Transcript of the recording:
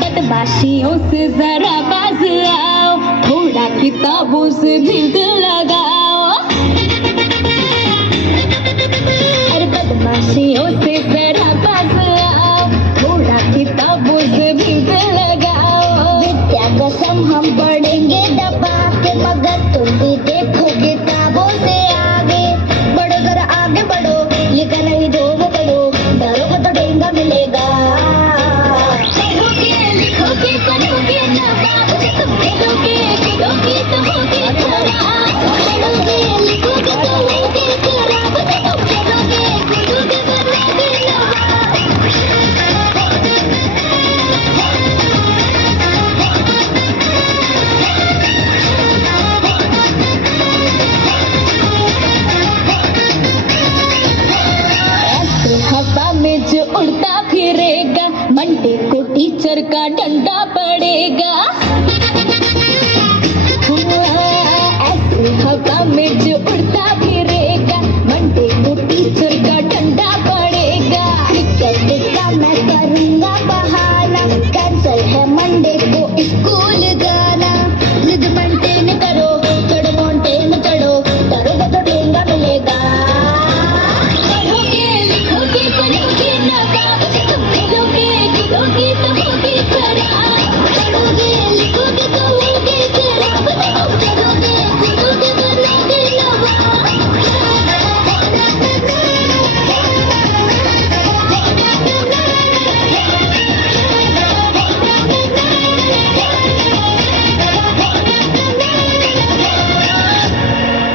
बदमाशियों से जरा बाज आओ, थोड़ा किताबों से भिड़ लगाओ। अरे बदमाशियों से जरा बाज आओ, थोड़ा किताबों से भिड़ लगाओ। विद्या कसम हम बढ़ेंगे दबा के, मगर तुम भी देखो किताबों से आगे बढ़ो, जरा आगे बढ़ो, लिखा नहीं दो वो पढ़ो, डरो को तो डेंगा मिलेगा। हवा में जो उड़ता फिरेगा, मंडे को टीचर का डंडा पड़ेगा।